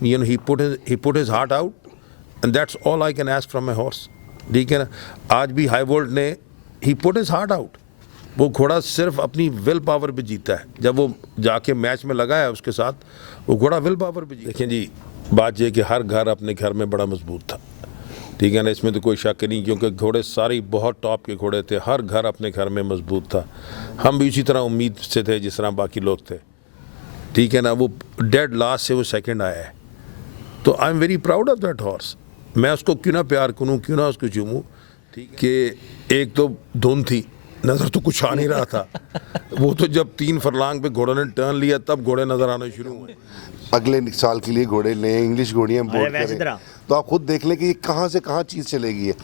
he put his heart out, and that's all I can ask from a horse. ठीक है ना, आज भी हाई वोल्ट ने he put his heart out. वो घोड़ा सिर्फ अपनी विल पावर पे जीता है। जब वो जाके मैच में लगा है उसके साथ, वो घोड़ा विल पावर पे जीता। देखें जी, बात ये कि हर घर अपने घर में बड़ा मजबूत था, ठीक है ना, इसमें तो कोई शक नहीं, क्योंकि घोड़े सारे बहुत टॉप के घोड़े थे, हर घर अपने घर में मजबूत था। हम भी उसी तरह उम्मीद से थे जिस तरह बाकी लोग थे, ठीक है ना। वो डेड लास्ट से वो सेकंड आया है, तो I am very proud of that horse. मैं उसको क्यों ना प्यार करूँ, क्यों ना उसको चूमूँ, ठीक कि एक तो धुन थी, नज़र तो कुछ आ नहीं रहा था। वो तो जब 3 फरलांग पे घोड़ों ने टर्न लिया तब घोड़े नज़र आना शुरू हुए। अगले साल के लिए घोड़े लें, इंग्लिश घोड़ियाँ इम्पोर्ट करें, तो आप खुद देख लें कि ये कहाँ से कहाँ चीज़ चलेगी है।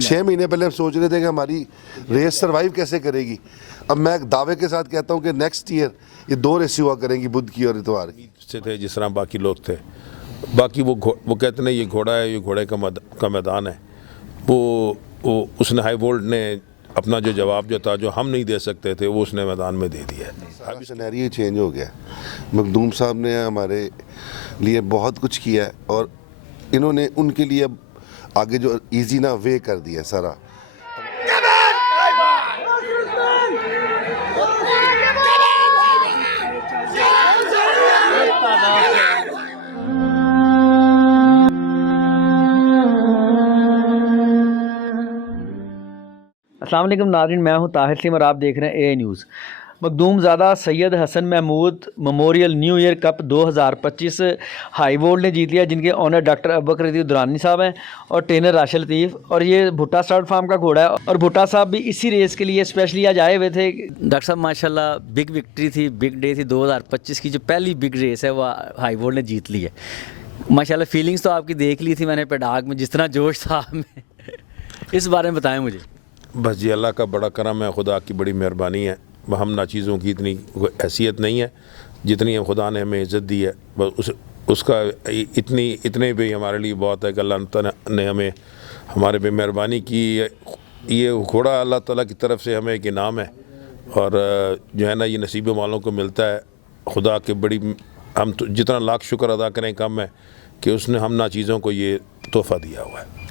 6 महीने पहले हम सोच रहे थे कि हमारी रेस सर्वाइव कैसे करेगी। अब मैं दावे के साथ कहता हूँ कि नेक्स्ट ईयर ये 2 रेस हुआ करेंगी, बुध की और इतवार की। से थे जिस तरह बाकी लोग थे, बाकी वो कहते हैं ये घोड़ा है, ये घोड़े का मैदान है। वो उसने हाई वोल्ट ने अपना जो जवाब जो था, जो हम नहीं दे सकते थे, वो उसने मैदान में दे दिया है। अभी सिनेरियो चेंज हो गया। मखदूम साहब ने हमारे लिए बहुत कुछ किया है और इन्होंने उनके लिए अब आगे जो इजी ना वे कर दिया सारा। अस्सलाम वालेकुम नाज़रीन, मैं हूं ताहिर सिम और आप देख रहे हैं A news. Makhdoomzada Syed Hasan Mahmood memorial new year cup 2025 high volt ने जीत लिया, जिनके ऑनर डॉक्टर अबूबकर रज़ीक दुरानी साहब हैं और ट्रेनर राशिद लतीफ़, और ये भुट्टा स्टार्ट फार्म का घोड़ा है। और भुट्टा साहब भी इसी रेस के लिए स्पेशली आज आए हुए थे। डॉक्टर साहब माशाल्लाह बिग विक्ट्री थी, बिग डे थी। 2025 की जो पहली बिग रेस है वो हाई वोल्ट ने जीत ली है। माशाल्लाह फीलिंग्स तो आपकी देख ली थी मैंने पेडाग में, जिस तरह जोश था में इस बारे में बताएं मुझे। बस जी, अल्लाह का बड़ा करम है, खुदा की बड़ी मेहरबानी है। हम नाचीज़ों की इतनी हैसियत नहीं है जितनी खुदा ने हमें इज़्ज़त दी है। बस उसका इतने भी हमारे लिए बहुत है कि अल्लाह ताला ने हमें हमारे पे मेहरबानी की। ये घोड़ा अल्लाह ताला की तरफ से हमें एक इनाम है, और जो है ना, ये नसीब वालों को मिलता है। खुदा के बड़ी हम तो जितना लाख शुक्र अदा करें कम है कि उसने हम नाचीज़ों को ये तोहफ़ा दिया हुआ है।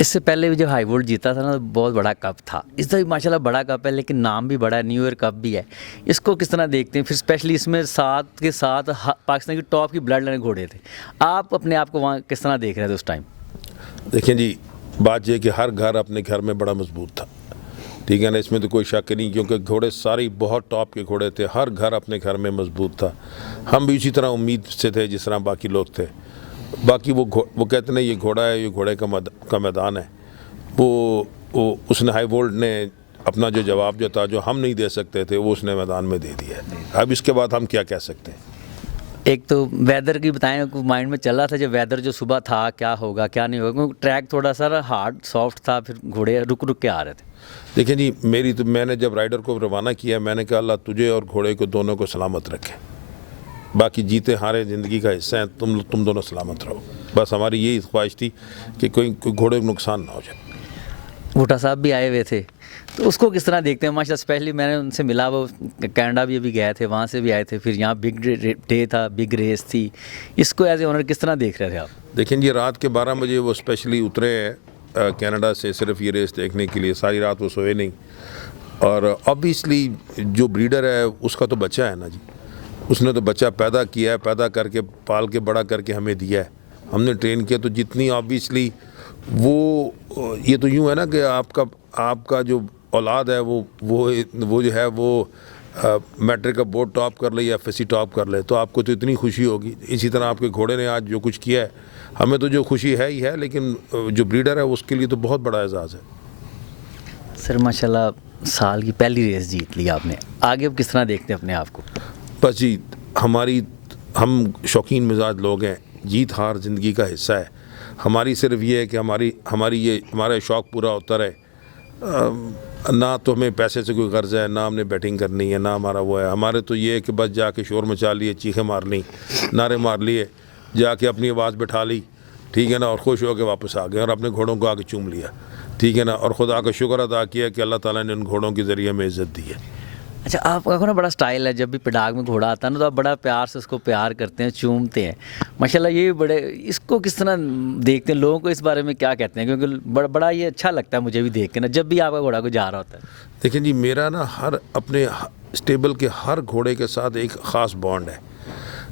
इससे पहले भी जब हाई वोल्ट जीता था ना, तो बहुत बड़ा कप था। इस तरह माशाल्लाह बड़ा कप है, लेकिन नाम भी बड़ा है, न्यू ईयर कप भी है। इसको किस तरह देखते हैं? फिर स्पेशली इसमें साथ के साथ पाकिस्तान की टॉप की ब्लड लाइन घोड़े थे। आप अपने आप को वहाँ किस तरह देख रहे थे उस टाइम? देखें जी, बात यह कि हर घर अपने घर में बड़ा मजबूत था, ठीक है ना, इसमें तो कोई शक नहीं, क्योंकि घोड़े सारे बहुत टॉप के घोड़े थे, हर घर अपने घर में मजबूत था। हम भी उसी तरह उम्मीद से थे जिस तरह बाकी लोग थे। बाकी वो कहते हैं ये घोड़ा है, ये घोड़े का मैदान है। वो उसने हाई वोल्ट ने अपना जो जवाब जो था, जो हम नहीं दे सकते थे, वो उसने मैदान में दे दिया है। अब इसके बाद हम क्या कह सकते हैं? एक तो वेदर की बताएं, माइंड में चल रहा था जब वेदर जो सुबह था क्या होगा क्या नहीं होगा, क्योंकि ट्रैक थोड़ा सा हार्ड सॉफ्ट था, फिर घोड़े रुक रुक के आ रहे थे। देखें जी, मैंने जब राइडर को रवाना किया, मैंने कहा अल्लाह तुझे और घोड़े को दोनों को सलामत रखे। बाकी जीते हारे ज़िंदगी का हिस्सा हैं, तुम दोनों सलामत रहो। बस हमारी यही ख्वाहिश थी कि कोई घोड़े को नुकसान ना हो जाए। भुट्टा साहब भी आए हुए थे, तो उसको किस तरह देखते हैं? माशाल्लाह स्पेशली मैंने उनसे मिला, वो कनाडा भी अभी गए थे, वहाँ से भी आए थे, फिर यहाँ बिग डे था, बिग रेस थी। इसको एज ए ऑनर किस तरह देख रहे थे आप? देखें जी, रात के 12 बजे वो स्पेशली उतरे हैं कनाडा से सिर्फ ये रेस देखने के लिए। सारी रात वो सोए नहीं, और ऑब्वियसली जो ब्रीडर है उसका तो बच्चा है ना जी, उसने तो बच्चा पैदा किया है, पैदा करके पाल के बड़ा करके हमें दिया है, हमने ट्रेन किया। तो जितनी ऑब्वियसली वो ये तो यूँ है ना कि आपका जो औलाद है वो जो है वो मैट्रिक का बोर्ड टॉप कर ले या एफएससी टॉप कर ले, तो आपको तो इतनी खुशी होगी। इसी तरह आपके घोड़े ने आज जो कुछ किया है, हमें तो जो खुशी है ही है, लेकिन जो ब्रीडर है उसके लिए तो बहुत बड़ा एजाज़ है। सर माशाल्लाह साल की पहली रेस जीत ली आपने, आगे अब किस तरह देखते हैं अपने आप को? बस जी, हम शौकीन मिजाज लोग हैं, जीत हार ज़िंदगी का हिस्सा है। हमारी सिर्फ ये है कि हमारा शौक़ पूरा होता रहे। ना तो हमें पैसे से कोई गर्ज है, ना हमने बैटिंग करनी है, ना हमारा वो है। हमारे तो ये है कि बस जाके शोर मचा लिए, चीखें मार ली, नारे मार लिए, जाके अपनी आवाज़ बैठा ली, ठीक है ना, और खुश होकर वापस आ गए और अपने घोड़ों को आके चूम लिया, ठीक है ना, और खुदा का शुक्र अदा किया कि अल्लाह ताला ने उन घोड़ों के ज़रिए हमें इज़्ज़त दी है। अच्छा, आपका ना बड़ा स्टाइल है, जब भी पिडाग में घोड़ा आता है ना तो आप बड़ा प्यार से उसको प्यार करते हैं, चूमते हैं माशाल्लाह। ये बड़े, इसको किस तरह देखते हैं, लोगों को इस बारे में क्या कहते हैं? क्योंकि बड़ा ये अच्छा लगता है मुझे भी देख के ना, जब भी आपका घोड़ा को जा रहा होता है। देखिए जी, मेरा ना हर अपने स्टेबल के हर घोड़े के साथ एक ख़ास बॉन्ड है।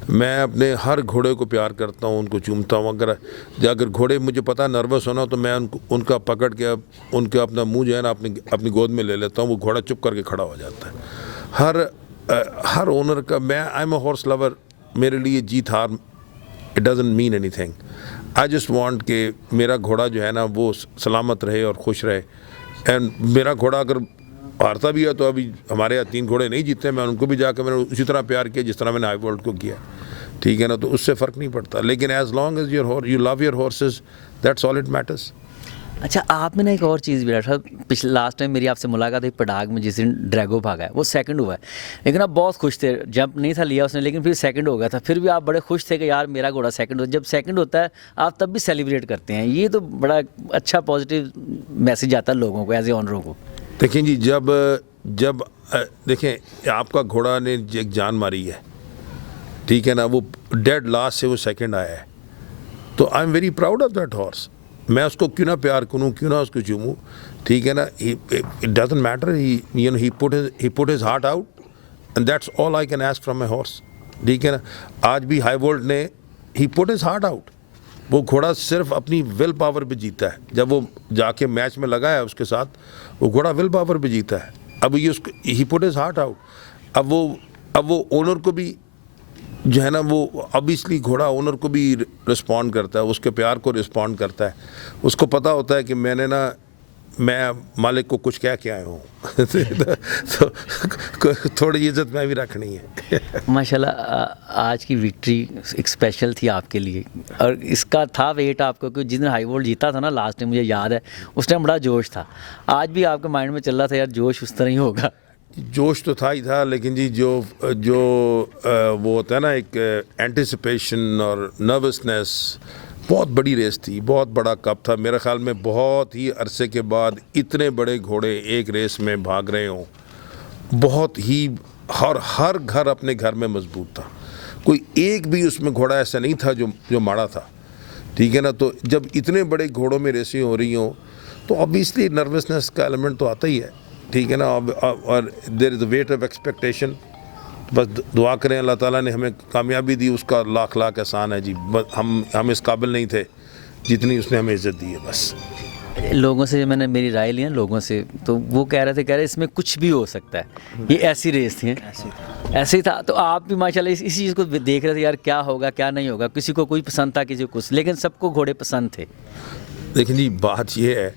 मैं अपने हर घोड़े को प्यार करता हूँ, उनको चूमता हूँ। अगर घोड़े मुझे पता है नर्वस होना, तो मैं उनका पकड़ के उनका अपना मुंह जो है ना अपनी गोद में ले लेता हूँ। वो घोड़ा चुप करके खड़ा हो जाता है। हर ओनर का, मैं I am a horse lover, मेरे लिए जीत हार it doesn't mean anything. I just want कि मेरा घोड़ा जो है ना वो सलामत रहे और खुश रहे। एंड मेरा घोड़ा अगर हारता भी है तो अभी हमारे यहाँ 3 घोड़े नहीं जीते, मैं उनको भी जाकर मैंने उसी तरह प्यार किया जिस तरह मैंने हाई वर्ल्ड को किया, ठीक है ना। तो उससे फ़र्क नहीं पड़ता, लेकिन as long as you love your horses, that's all it matters. अच्छा, आप में ना एक और चीज़ भी रहा, पिछले लास्ट टाइम मेरी आपसे मुलाकात हुई पडाग में, जिस दिन ड्रैगो भागा है वो सेकंड हुआ है, लेकिन आप बहुत खुश थे। जंप नहीं था लिया उसने, लेकिन फिर सेकंड हो गया था, फिर भी आप बड़े खुश थे कि यार मेरा घोड़ा सेकंड हो। जब सेकंड होता है आप तब भी सेलिब्रेट करते हैं, ये तो बड़ा अच्छा पॉजिटिव मैसेज आता है लोगों को, एज ए ऑनरों को। देखें जी, जब देखें आपका घोड़ा ने एक जान मारी है, ठीक है ना, वो डेड लास्ट से वो सेकंड आया है, तो I am very proud of that horse. मैं उसको क्यों ना प्यार करूं, क्यों ना उसको चूमूं, ठीक है ना। It doesn't matter, he put his heart out and that's all I can ask from my horse, ठीक है ना। आज भी हाई वोल्ट ने ही पुट हिज हार्ट आउट। वो घोड़ा सिर्फ अपनी विल पावर पे जीता है। जब वो जाके मैच में लगा है उसके साथ, वो घोड़ा विल पावर पे जीता है। अब ये उसको ही पुट हिज हार्ट आउट। अब वो ओनर को भी जो है ना, वो ऑब्वियसली घोड़ा ओनर को भी रिस्पॉन्ड करता है, उसके प्यार को रिस्पॉन्ड करता है। उसको पता होता है कि मैं मालिक को कुछ क्या आया हूँ तो थोड़ी इज्जत मैं भी रखनी है। माशाल्लाह आज की विक्ट्री एक स्पेशल थी आपके लिए, और इसका था वेट आपको, क्योंकि जिस दिन हाई वोल्ट जीता था ना लास्ट टाइम, मुझे याद है उस टाइम बड़ा जोश था। आज भी आपके माइंड में चल रहा था यार जोश उस तरह ही होगा? जोश तो था ही था, लेकिन जी जो वो होता है ना, एक एंटिसिपेशन और नर्वसनेस, बहुत बड़ी रेस थी, बहुत बड़ा कप था। मेरे ख्याल में बहुत ही अरसे के बाद इतने बड़े घोड़े एक रेस में भाग रहे हों, बहुत ही हर घर अपने घर में मजबूत था। कोई एक भी उसमें घोड़ा ऐसा नहीं था जो माड़ा था, ठीक है ना। तो जब इतने बड़े घोड़ों में रेसें हो रही हों तो ऑब्वियसली नर्वसनेस का एलिमेंट तो आता ही है, ठीक है ना। और there is a weight of expectation. बस दुआ करें अल्लाह ताला ने हमें कामयाबी दी, उसका लाख लाख एहसान है जी। बस हम इस काबिल नहीं थे जितनी उसने हमें इज़्ज़त दी है। बस लोगों से मैंने मेरी राय ली है लोगों से, तो वो कह रहे इसमें कुछ भी हो सकता है, ये ऐसी रेस थी, ऐसे ही था। तो आप भी माशाल्लाह इसी चीज़ को देख रहे थे यार क्या होगा क्या नहीं होगा, किसी को कोई पसंद था किसी को कुछ, लेकिन सबको घोड़े पसंद थे। लेकिन जी बात ये है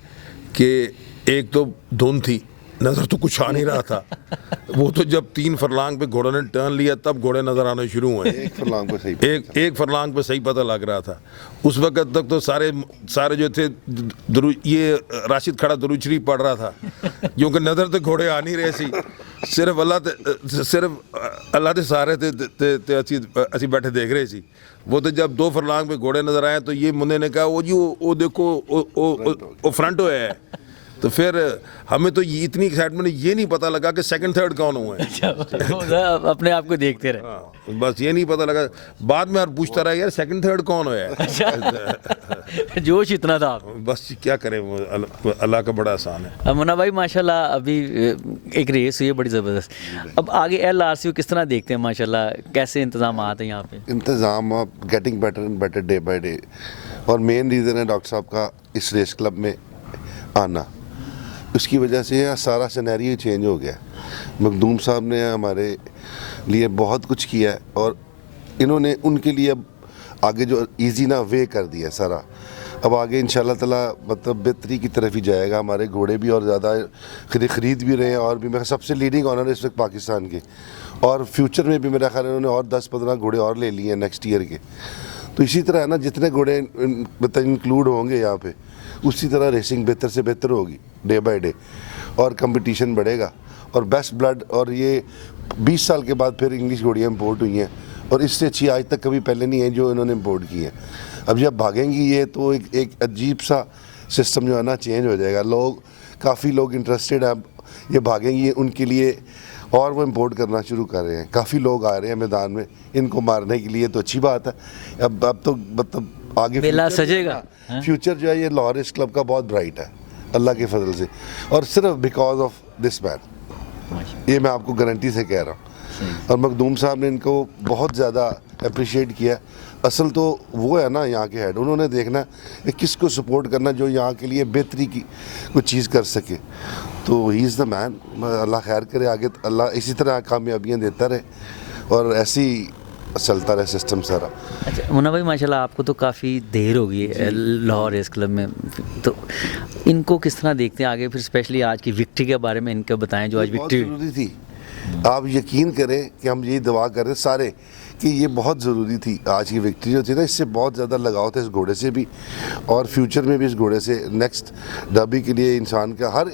कि एक तो धुंध थी, नज़र तो कुछ आ नहीं रहा था। वो तो जब 3 फरलांग पे घोड़े ने टर्न लिया तब घोड़े नज़र आने शुरू हुए। एक फरलांग पे सही एक फरलांग पे सही पता लग रहा था। उस वक्त तक तो सारे जो थे ये राशिद खड़ा दरूद शरीफ पढ़ रहा था, क्योंकि नज़र तो घोड़े आ नहीं रहे सी। सिर्फ अल्लाह के सहारे ते असी बैठे देख रहे सी। वो तो जब 2 फरलांग पे घोड़े नज़र आए तो ये मुंडे ने कहा वो जी वो देखो वो फ्रंट होया है। तो फिर हमें तो इतनी एक्साइटमेंट ये नहीं पता लगा कि सेकंड थर्ड कौन हुआ है। अपने आप को देखते रहे। हाँ, बस ये नहीं पता लगा। बाद में यार पूछता रहा यार सेकंड थर्ड कौन हुआ है। जोश इतना था। बस क्या करें, वो अल्लाह का बड़ा आसान है। मुन्ना भाई माशाल्लाह अभी एक रेस हुई है बड़ी ज़बरदस्त, अब आगे LRCO किस तरह देखते हैं माशाल्लाह, कैसे इंतजाम आते हैं यहाँ पे? इंतज़ाम getting better and better day by day, और मेन रीज़न है डॉक्टर साहब का इस रेस क्लब में आना। उसकी वजह से सारा सिनेरियो चेंज हो गया। मखदूम साहब ने हमारे लिए बहुत कुछ किया है, और इन्होंने उनके लिए अब आगे जो इजी ना वे कर दिया सारा। अब आगे इंशाल्लाह ताला मतलब बेहतरी की तरफ ही जाएगा। हमारे घोड़े भी और ज़्यादा ख़रीद भी रहे हैं, और भी मेरा सबसे लीडिंग ऑनर है इस वक्त पाकिस्तान के, और फ्यूचर में भी मेरा ख्याल है उन्होंने और 10-15 घोड़े और ले लिए हैं नेक्स्ट ईयर के। तो इसी तरह है ना, जितने घोड़े मतलब इंक्लूड होंगे यहाँ पे, उसी तरह रेसिंग बेहतर से बेहतर होगी डे बाय डे, और कंपटीशन बढ़ेगा, और बेस्ट ब्लड। और ये 20 साल के बाद फिर इंग्लिश घोड़ियाँ इम्पोर्ट हुई हैं, और इससे अच्छी आज तक कभी पहले नहीं है जो इन्होंने इम्पोर्ट की हैं। अब जब भागेंगी ये तो एक अजीब सा सिस्टम जो है ना चेंज हो जाएगा। काफ़ी लोग इंटरेस्टेड हैं, अब ये भागेंगी, उनके लिए और वो इंपोर्ट करना शुरू कर रहे हैं। काफ़ी लोग आ रहे हैं मैदान में इनको मारने के लिए, तो अच्छी बात है। अब तो मतलब आगे मेला फ्यूचर सजेगा। फ्यूचर जो है ये लाहौर रेस क्लब का बहुत ब्राइट है अल्लाह के फजल से, और सिर्फ बिकॉज ऑफ दिस मैन, ये मैं आपको गारंटी से कह रहा हूँ। और मखदूम साहब ने इनको बहुत ज़्यादा अप्रिशिएट किया। असल तो वो है ना यहाँ के हेड, उन्होंने देखना कि किसको सपोर्ट करना जो यहाँ के लिए बेहतरी की कुछ चीज़ कर सके। तो ही इज़ द मैन। अल्लाह खैर करे, आगे अल्लाह इसी तरह कामयाबियाँ देता रहे और ऐसे ही चलता रहे सिस्टम सारा। अच्छा मुन्ना भाई, माशाल्लाह आपको तो काफ़ी देर हो गई है लाहौर रेस क्लब में, तो इनको किस तरह देखते हैं आगे, फिर स्पेशली आज की विक्ट्री के बारे में इनको बताएं जो आज बहुत विक्ट्री। ज़रूरी थी। आप यकीन करें कि हम यही दुआ कर रहे सारे कि ये बहुत ज़रूरी थी। आज की विक्ट्री जो थी ना, इससे बहुत ज़्यादा लगाव था इस घोड़े से भी, और फ्यूचर में भी इस घोड़े से। नेक्स्ट डर्बी के लिए इंसान का, हर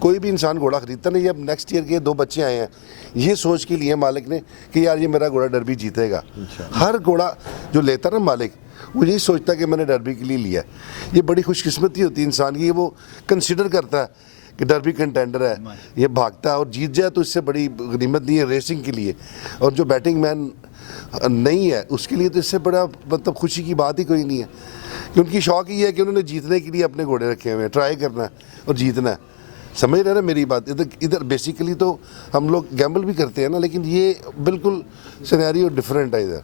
कोई भी इंसान घोड़ा खरीदता नहीं है। अब नेक्स्ट ईयर के 2 बच्चे आए हैं, ये सोच के लिए मालिक ने कि यार ये मेरा घोड़ा डर्बी जीतेगा। हर घोड़ा जो लेता ना मालिक, वो यही सोचता है कि मैंने डर्बी के लिए लिया। ये बड़ी खुशकिस्मती होती है इंसान की, वो कंसिडर करता है कि डर्बी कंटेंडर है, ये भागता है और जीत जाए तो इससे बड़ी गनीमत नहीं है रेसिंग के लिए। और जो बैटिंग मैन नहीं है उसके लिए तो इससे बड़ा मतलब खुशी की बात ही कोई नहीं है, कि उनकी शौक ही है कि उन्होंने जीतने के लिए अपने घोड़े रखे हुए हैं, ट्राई करना है और जीतना है। समझ रहे ना मेरी बात? इधर बेसिकली तो हम लोग गैम्बल भी करते हैं ना, लेकिन ये बिल्कुल सिनेरियो डिफरेंट है।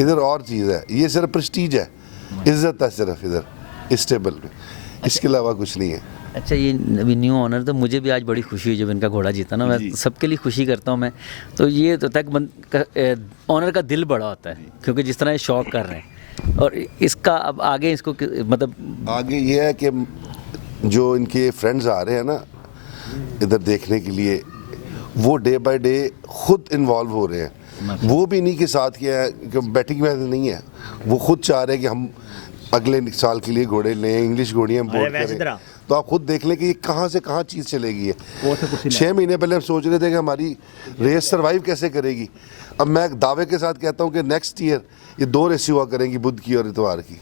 इधर और चीज़ है, ये सिर्फ प्रेस्टीज है, इज्जत है सिर्फ इधर इस टेबल में, इसके अलावा कुछ नहीं है। अच्छा ये अभी न्यू ऑनर, तो मुझे भी आज बड़ी खुशी हुई जब इनका घोड़ा जीता ना। मैं सबके लिए खुशी करता हूँ मैं, तो ये तो तक ऑनर का दिल बड़ा होता है, क्योंकि जिस तरह ये शौक कर रहे हैं। और इसका अब आगे इसको मतलब आगे ये है कि जो इनके फ्रेंड्स आ रहे हैं ना इधर देखने के लिए, वो डे बाय डे खुद इन्वॉल्व हो रहे हैं। वो भी इन्हीं के साथ किया है कि बैटिंग में नहीं है, वो खुद चाह रहे हैं कि हम अगले साल के लिए घोड़े लें, इंग्लिश घोड़ियाँ इम्पोर्ट करें। तो आप खुद देख लें कि ये कहाँ से कहाँ चीज़ चलेगी है। 6 महीने पहले हम सोच रहे थे कि हमारी रेस सर्वाइव कैसे करेगी। अब मैं दावे के साथ कहता हूँ कि नेक्स्ट ईयर ये 2 रेस हुआ करेंगी, बुध की और इतवार की।